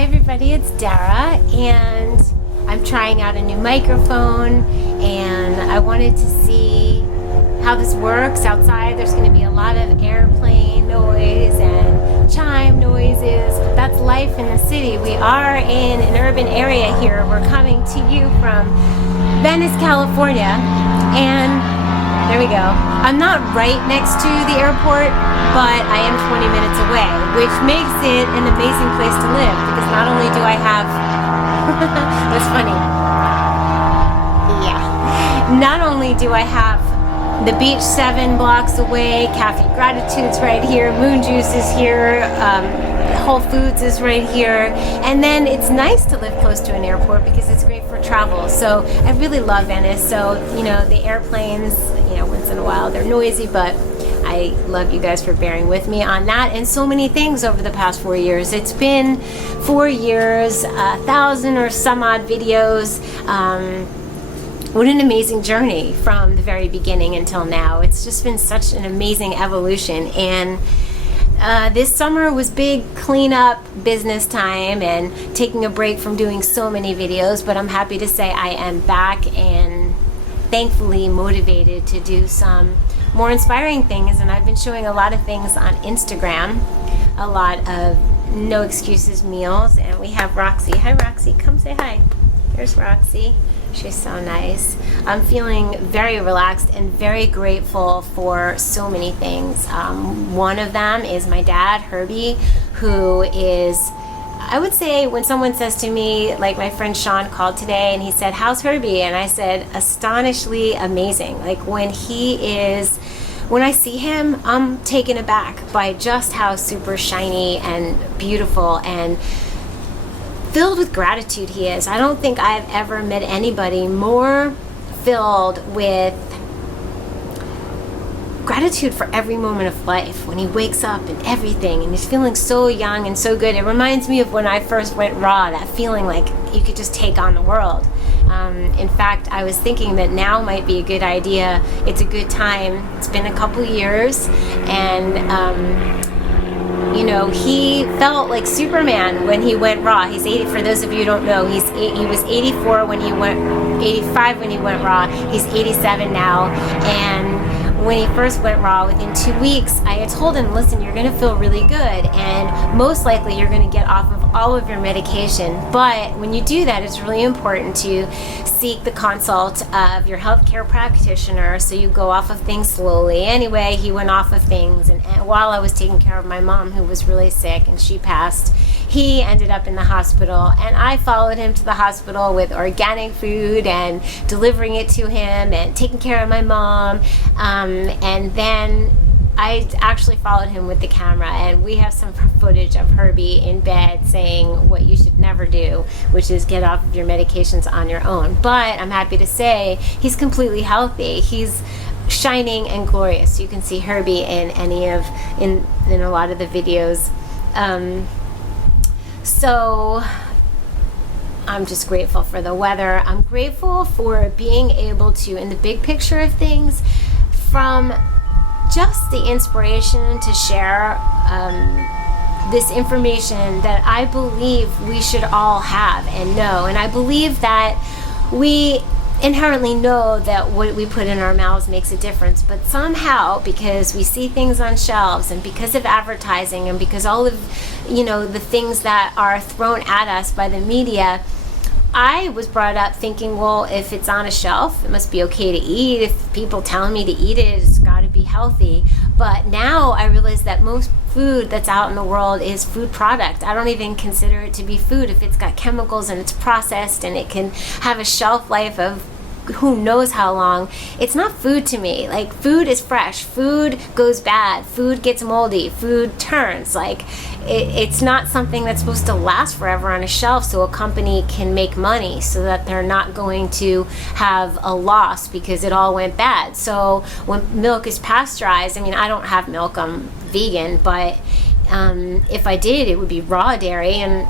Hi everybody, it's Dara, and I'm trying out a new microphone, and I wanted to see how this works outside. There's going to be a lot of airplane noise and chime noises. That's life in the city. We are in an urban area here. We're coming to you from Venice, California, and there we go. I'm not right next to the airport, but I am 20 minutes away, which makes it an amazing place to live, because not only do I have that's funny. Yeah. Not only do I have the beach 7 blocks away, Cafe Gratitude's right here, Moon Juice is here, Whole Foods is right here, and then it's nice to live close to an airport because it's great for travel. So I really love Venice. So, the airplanes, once in a while they're noisy, but I love you guys for bearing with me on that and so many things over the past 4 years. It's been 4 years, 1,000 or some odd videos. What an amazing journey from the very beginning until now. It's just been such an amazing evolution. And this summer was big cleanup business time and taking a break from doing so many videos, but I'm happy to say I am back and thankfully motivated to do some more inspiring things. And I've been showing a lot of things on Instagram, a lot of no excuses meals, and we have Roxy. Hi Roxy, come say hi. Here's Roxy. She's so nice. I'm feeling very relaxed and very grateful for so many things. One of them is my dad, Herbie, who is, I would say, when someone says to me, like my friend Sean called today and he said, "How's Herbie?" And I said, astonishingly amazing. Like when I see him, I'm taken aback by just how super shiny and beautiful and filled with gratitude he is. I don't think I've ever met anybody more filled with gratitude for every moment of life when he wakes up and everything, and he's feeling so young and so good. It reminds me of when I first went raw, that feeling like you could just take on the world. In fact, I was thinking that now might be a good idea. It's a good time. It's been a couple years, and he felt like Superman when he went raw. He's 80. For those of you who don't know, he was 84 when he went, 85 when he went raw. He's 87 now, and when he first went raw, within 2 weeks, I had told him, listen, you're going to feel really good, and most likely you're going to get off of all of your medication. But when you do that, it's really important to seek the consult of your healthcare practitioner, so you go off of things slowly. Anyway, he went off of things, and while I was taking care of my mom, who was really sick, and she passed, he ended up in the hospital, and I followed him to the hospital with organic food and delivering it to him and taking care of my mom. And then I actually followed him with the camera, and we have some footage of Herbie in bed saying what you should never do, which is get off of your medications on your own. But I'm happy to say he's completely healthy. He's shining and glorious. You can see Herbie in in a lot of the videos. So I'm just grateful for the weather. I'm grateful for being able to, in the big picture of things, from just the inspiration to share this information that I believe we should all have and know. And I believe that we inherently know that what we put in our mouths makes a difference, but somehow, because we see things on shelves and because of advertising and because all of the things that are thrown at us by the media, I was brought up thinking, well, if it's on a shelf, it must be okay to eat. If people tell me to eat it, it's got to be healthy. But now I realize that most food that's out in the world is food product. I don't even consider it to be food if it's got chemicals and it's processed and it can have a shelf life of who knows how long. It's not food to me. Like, food is fresh. Food goes bad. Food gets moldy. Food turns. Like, it's not something that's supposed to last forever on a shelf so a company can make money, so that they're not going to have a loss because it all went bad. So when milk is pasteurized, I don't have milk, I'm vegan, but if I did, it would be raw dairy, and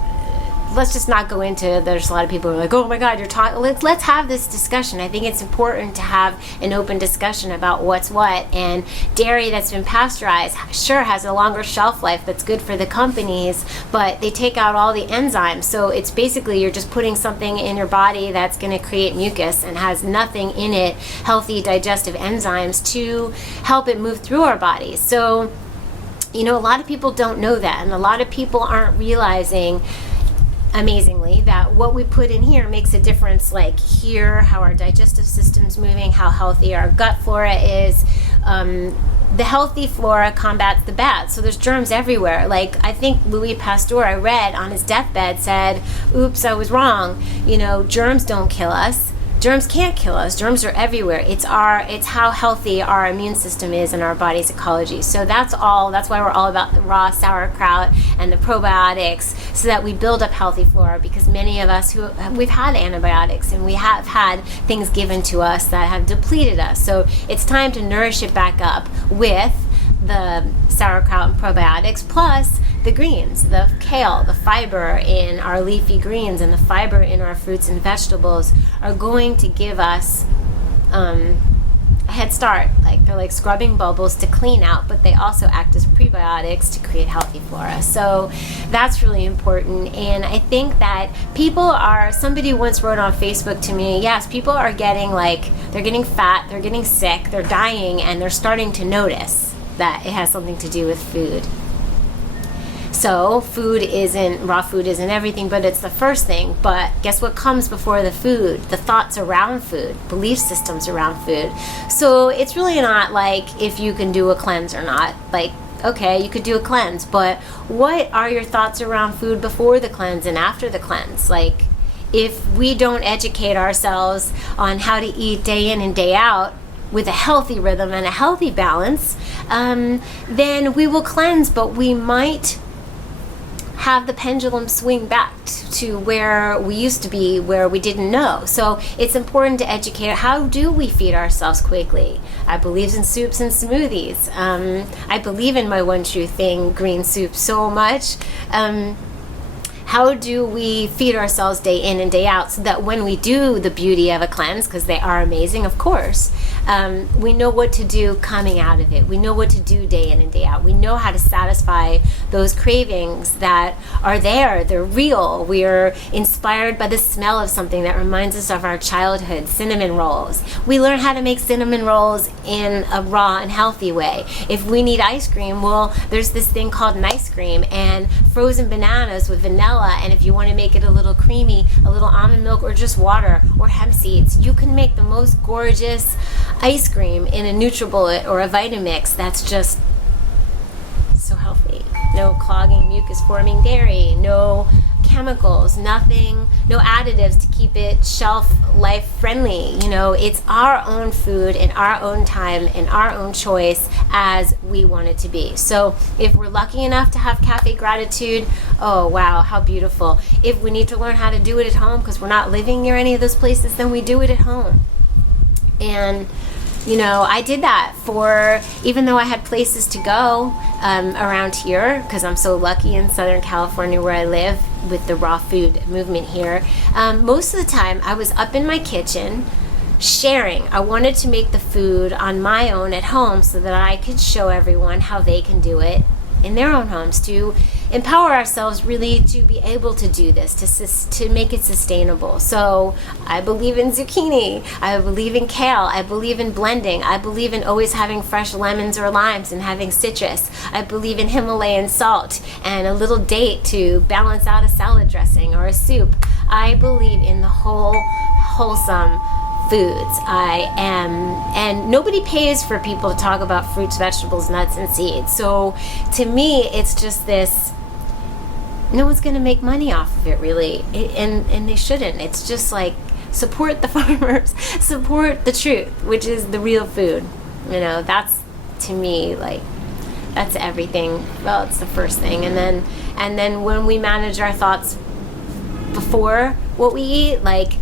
let's just not go into, there's a lot of people who are like, oh my God, you're talking, let's have this discussion. I think it's important to have an open discussion about what's what. And dairy that's been pasteurized sure has a longer shelf life that's good for the companies, but they take out all the enzymes. So it's basically, you're just putting something in your body that's going to create mucus and has nothing in it, healthy digestive enzymes to help it move through our bodies. So, you know, a lot of people don't know that, and a lot of people aren't realizing, amazingly, that what we put in here makes a difference. Like here, how our digestive system's moving, how healthy our gut flora is. The healthy flora combats the bad. So there's germs everywhere. Like, I think Louis Pasteur, I read on his deathbed, said, oops, I was wrong. You know, germs don't kill us. Germs can't kill us. Germs are everywhere. It's how healthy our immune system is in our body's ecology. So that's why we're all about the raw sauerkraut and the probiotics, so that we build up healthy flora, because many of us we've had antibiotics and we have had things given to us that have depleted us. So it's time to nourish it back up with the sauerkraut and probiotics, plus the greens, the kale, the fiber in our leafy greens and the fiber in our fruits and vegetables are going to give us a head start. Like, they're like scrubbing bubbles to clean out, but they also act as prebiotics to create healthy flora. So that's really important. And I think that somebody once wrote on Facebook to me, yes, people are getting they're getting fat, they're getting sick, they're dying, and they're starting to notice that it has something to do with food. So raw food isn't everything, but it's the first thing. But guess what comes before the food? The thoughts around food, belief systems around food. So it's really not like if you can do a cleanse or not. Like, okay, you could do a cleanse, but what are your thoughts around food before the cleanse and after the cleanse? Like, if we don't educate ourselves on how to eat day in and day out with a healthy rhythm and a healthy balance, then we will cleanse, but we might have the pendulum swing back to where we used to be, where we didn't know. So it's important to educate. How do we feed ourselves quickly? I believe in soups and smoothies. I believe in my one true thing, green soup, so much. How do we feed ourselves day in and day out, so that when we do the beauty of a cleanse, because they are amazing, of course, we know what to do coming out of it. We know what to do day in and day out. We know how to satisfy those cravings that are there. They're real. We're inspired by the smell of something that reminds us of our childhood. Cinnamon rolls. We learn how to make cinnamon rolls in a raw and healthy way. If we need ice cream, well, there's this thing called an ice cream and frozen bananas with vanilla. And if you want to make it a little creamy, a little almond milk or just water or hemp seeds, you can make the most gorgeous ice cream in a NutriBullet or a Vitamix that's just so healthy. No clogging, mucus forming dairy, no chemicals, nothing, no additives to keep it shelf life friendly. You know, it's our own food in our own time and our own choice as we want it to be. So if we're lucky enough to have cafe gratitude, oh wow, how beautiful. If we need to learn how to do it at home because we're not living near any of those places, then we do it at home. And you know, I did that even though I had places to go around here, because I'm so lucky in Southern California where I live with the raw food movement here. Most of the time I was up in my kitchen sharing. I wanted to make the food on my own at home so that I could show everyone how they can do it in their own homes, to empower ourselves really to be able to do this, to make it sustainable. So I believe in zucchini, I believe in kale, I believe in blending, I believe in always having fresh lemons or limes and having citrus, I believe in Himalayan salt and a little date to balance out a salad dressing or a soup. I believe in the wholesome foods. And nobody pays for people to talk about fruits, vegetables, nuts, and seeds. So to me, it's just this, no one's going to make money off of it, really. And they shouldn't. It's just like, support the farmers, support the truth, which is the real food. You know, that's, to me, like, that's everything. Well, it's the first thing. And then when we manage our thoughts before what we eat, like,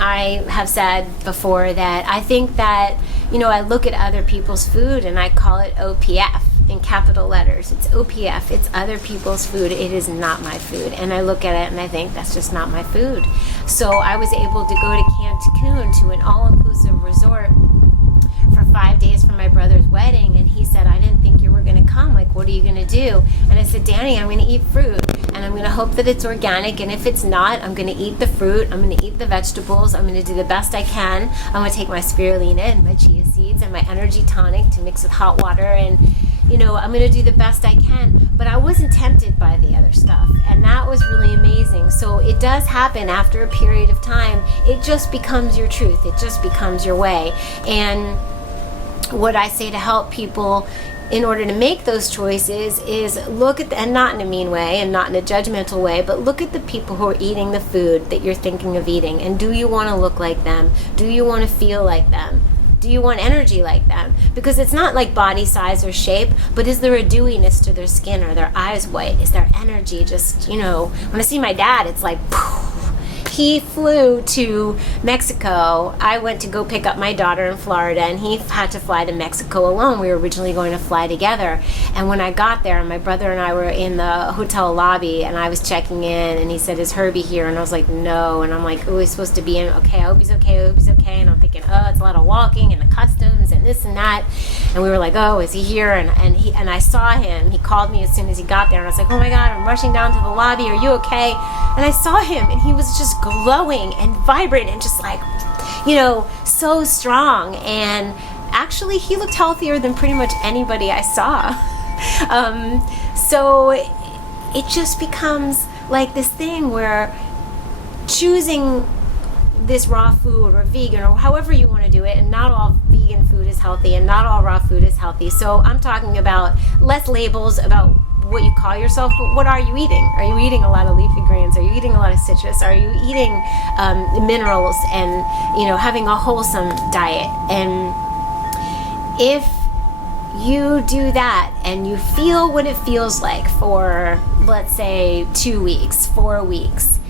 I have said before that I think that, you know, I look at other people's food and I call it OPF. in capital letters. It's OPF. It's other people's food. It is not my food. And I look at it and I think that's just not my food. So I was able to go to Cancun, to an all-inclusive resort, for 5 days for my brother's wedding, and he said, I didn't think you were going to come. Like, what are you going to do? And I said, Danny, I'm going to eat fruit, and I'm going to hope that it's organic, and if it's not, I'm going to eat the fruit, I'm going to eat the vegetables, I'm going to do the best I can. I'm going to take my spirulina and my chia seeds and my energy tonic to mix with hot water, and I'm going to do the best I can. But I wasn't tempted by the other stuff, and that was really amazing. So it does happen after a period of time. It just becomes your truth. It just becomes your way. And what I say to help people in order to make those choices is look at and not in a mean way and not in a judgmental way, but look at the people who are eating the food that you're thinking of eating, and do you want to look like them? Do you want to feel like them? Do you want energy like them? Because it's not like body size or shape, but is there a dewiness to their skin? Are their eyes white? Is their energy just, when I see my dad, it's like, poof. He flew to Mexico. I went to go pick up my daughter in Florida, and he had to fly to Mexico alone. We were originally going to fly together. And when I got there, my brother and I were in the hotel lobby, and I was checking in, and he said, is Herbie here? And I was like, no. And I'm like, oh, he's supposed to be in. Okay, I hope he's okay. I hope he's okay. And I'm thinking, oh, it's a lot of walking and the customs and this and that. And we were like, oh, is he here? And I saw him. He called me as soon as he got there, and I was like, oh my God, I'm rushing down to the lobby. Are you okay? And I saw him, and he was just glowing and vibrant and just like, so strong. And actually, he looked healthier than pretty much anybody I saw. So it just becomes like this thing where choosing this raw food or vegan or however you want to do it, and not all vegan food is healthy and not all raw food is healthy. So I'm talking about less labels about what you call yourself, but what are you eating? Are you eating a lot of leafy greens? Are you eating a lot of citrus? Are you eating minerals and having a wholesome diet? And if you do that and you feel what it feels like for, let's say, 2 weeks, 4 weeks,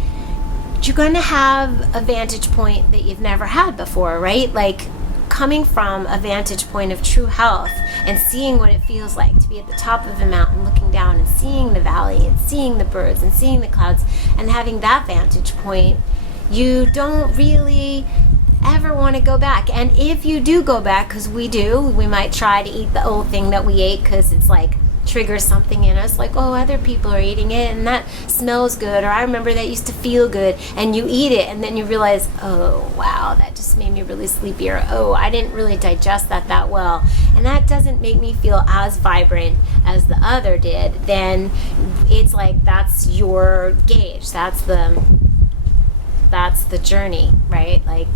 you're going to have a vantage point that you've never had before, right? Like coming from a vantage point of true health and seeing what it feels like to be at the top of a mountain looking down and seeing the valley and seeing the birds and seeing the clouds and having that vantage point, you don't really ever want to go back. And if you do go back, because we might try to eat the old thing that we ate because it's like triggers something in us, like, oh, other people are eating it and that smells good, or I remember that used to feel good, and you eat it and then you realize, oh wow, that just made me really sleepy, or oh, I didn't really digest that well, and that doesn't make me feel as vibrant as the other did, then it's like that's your gauge, that's the journey, right? Like,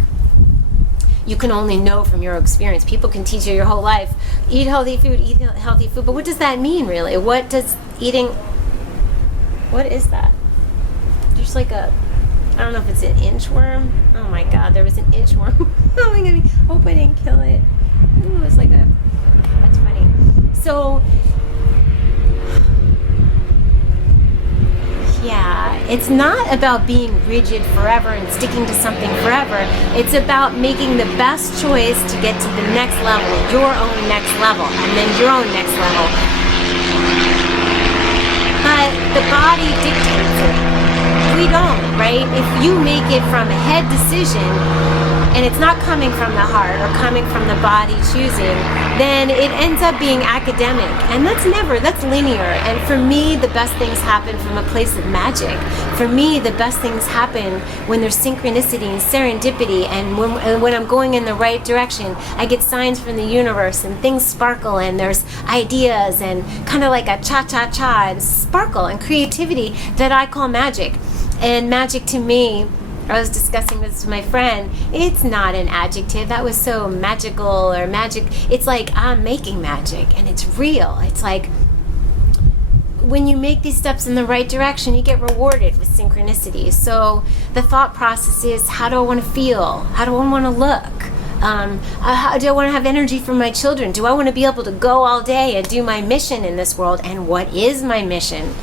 you can only know from your experience. People can teach you your whole life, eat healthy food, but what does that mean, really? What is that? There's like I don't know if it's an inchworm. Oh my God, there was an inchworm. Oh my God, I hope I didn't kill it. Ooh, it's like that's funny. So, yeah, it's not about being rigid forever and sticking to something forever. It's about making the best choice to get to the next level, your own next level, and then your own next level. But the body dictates it. We don't, right? If you make it from a head decision, and it's not coming from the heart or coming from the body choosing, then it ends up being academic. And that's linear. And for me, the best things happen from a place of magic. For me, the best things happen when there's synchronicity and serendipity, and when I'm going in the right direction, I get signs from the universe and things sparkle and there's ideas and kind of like a cha-cha-cha and sparkle and creativity that I call magic. And magic to me, I was discussing this with my friend, it's not an adjective. That was so magical or magic. It's like I'm making magic and it's real. It's like when you make these steps in the right direction, you get rewarded with synchronicity. So the thought process is, how do I want to feel? How do I want to look? How do I want to have energy for my children? Do I want to be able to go all day and do my mission in this world? And what is my mission?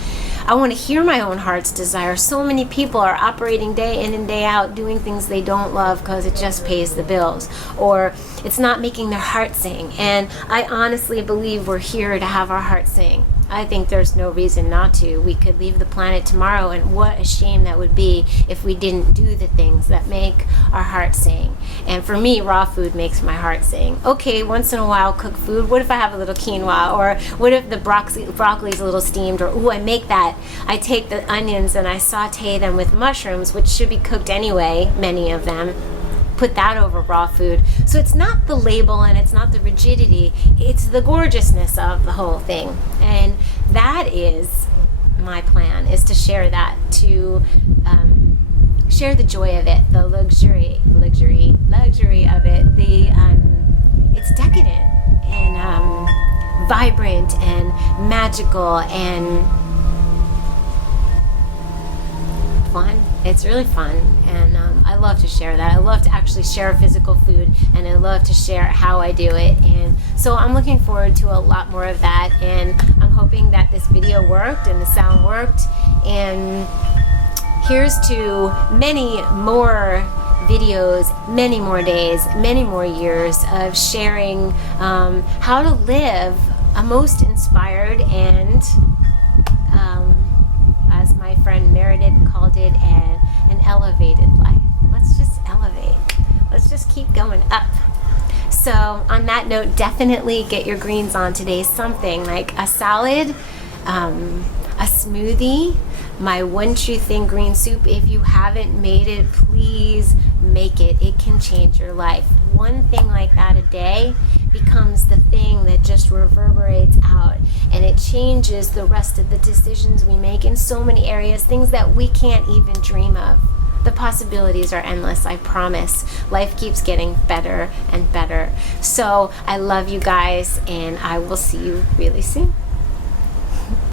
I want to hear my own heart's desire. So many people are operating day in and day out doing things they don't love because it just pays the bills, or it's not making their heart sing. And I honestly believe we're here to have our heart sing. I think there's no reason not to. We could leave the planet tomorrow, and what a shame that would be if we didn't do the things that make our heart sing. And for me, raw food makes my heart sing. Okay, once in a while cook food. What if I have a little quinoa? Or what if the broccoli's a little steamed? Or, ooh, I make that. I take the onions and I saute them with mushrooms, which should be cooked anyway, many of them. Put that over raw food. So it's not the label and it's not the rigidity, it's the gorgeousness of the whole thing. And that is my plan, is to share that, to share the joy of it, the luxury of it. It's decadent and vibrant and magical and fun. It's really fun, and I love to share that. I love to actually share physical food, and I love to share how I do it. And so I'm looking forward to a lot more of that, and I'm hoping that this video worked and the sound worked. And here's to many more videos, many more days, many more years of sharing how to live a most inspired and as my friend Meredith called it, an elevated life. Let's just elevate. Let's just keep going up. So on that note, definitely get your greens on today. Something like a salad, a smoothie, my One True Thing green soup. If you haven't made it, please make it. It can change your life. One thing like that a day becomes the thing that just reverberates out, and it changes the rest of the decisions we make in so many areas, things that we can't even dream of. The possibilities are endless, I promise. Life keeps getting better and better. So I love you guys, and I will see you really soon.